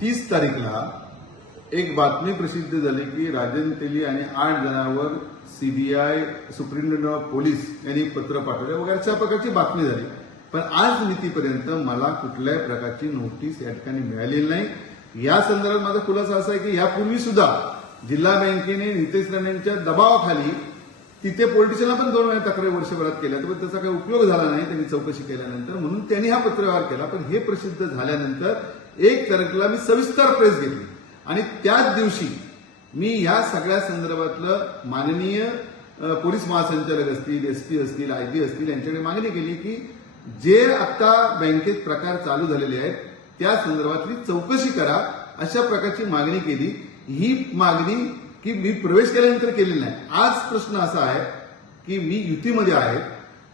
तीस तारीखला एक बातमी प्रसिद्ध झाली की राजन तेली आणि आठ जणांवर सीबीआय सुप्रीम ऑफ पोलीस यांनी पत्र पाठवले वगैरे अशा प्रकारची बातमी झाली. पण आज मितीपर्यंत मला कुठल्याही प्रकारची नोटीस या ठिकाणी मिळालेली नाही. या संदर्भात माझा खुलासा असा आहे की यापूर्वी सुद्धा जिल्हा बँकेने नितेश राणेंच्या दबावाखाली तिथे पोलिटिशियनला पण दोन वेळा तक्रारी वर्षभरात केल्या. तर त्याचा काही उपयोग झाला नाही त्यांनी चौकशी केल्यानंतर. म्हणून त्यांनी हा पत्रव्यवहार केला. पण हे प्रसिद्ध झाल्यानंतर एक तारखेला मी सविस्तर प्रेस घेतली. आणि त्याच दिवशी मी या सगळ्या संदर्भातलं माननीय पोलीस महासंचालक असतील एसपी असतील आयजी असतील यांच्याकडे मागणी केली की जे आता बँकेत प्रकार चालू झालेले आहेत त्या संदर्भातली चौकशी करा. अशा प्रकारची मागणी केली. ही मागणी की मी प्रवेश केल्यानंतर केलेली नाही. आज प्रश्न असा आहे की मी युतीमध्ये आहे.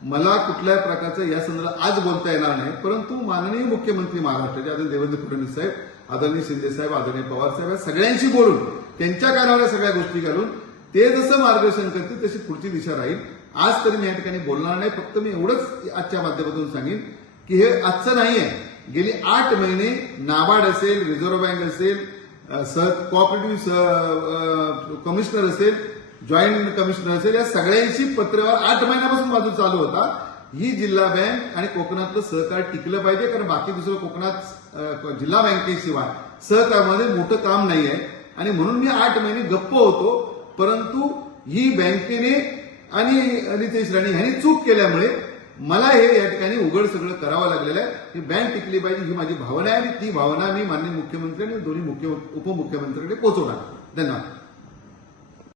मला कुठल्याही प्रकारचं या संदर्भात आज बोलता येणार नाही परंतु माननीय मुख्यमंत्री महाराष्ट्राचे आदरणीय देवेंद्र फडणवीस साहेब आदरणीय शिंदे साहेब आदरणीय पवार साहेब या सगळ्यांशी बोलून त्यांच्या कानावर सगळ्या गोष्टी घालून ते जसं मार्गदर्शन करतील तशी पुढची दिशा राहील. आज तरी मी या ठिकाणी बोलणार नाही फक्त मी एवढंच आजच्या माध्यमातून सांगेन की हे आजचं नाही आहे गेली आठ महिने नाबार्ड असेल रिझर्व्ह बँक असेल सह कॉपरेटिव्ह कमिशनर असेल जॉईंट कमिशनर असेल या सगळ्यांशी पत्रव्यवहार आठ महिन्यापासून माझं चालू होता. ही जिल्हा बँक आणि कोकणातलं सहकार टिकलं पाहिजे कारण बाकी दुसरं कोकणात जिल्हा बँकेशिवाय सहकारमध्ये मोठं काम नाही आहे. आणि म्हणून मी आठ महिने गप्प होतो परंतु ही बँकेने आणि नितेश राणे यांनी चूक केल्यामुळे मला हे या ठिकाणी उघड सगळं करावं लागलेलं आहे. ही बँक टिकली पाहिजे ही माझी भावना आहे आणि ती भावना मी माननीय मुख्यमंत्री आणि दोन्ही मुख्य उपमुख्यमंत्र्यांकडे पोहोचवणार धन्यवाद.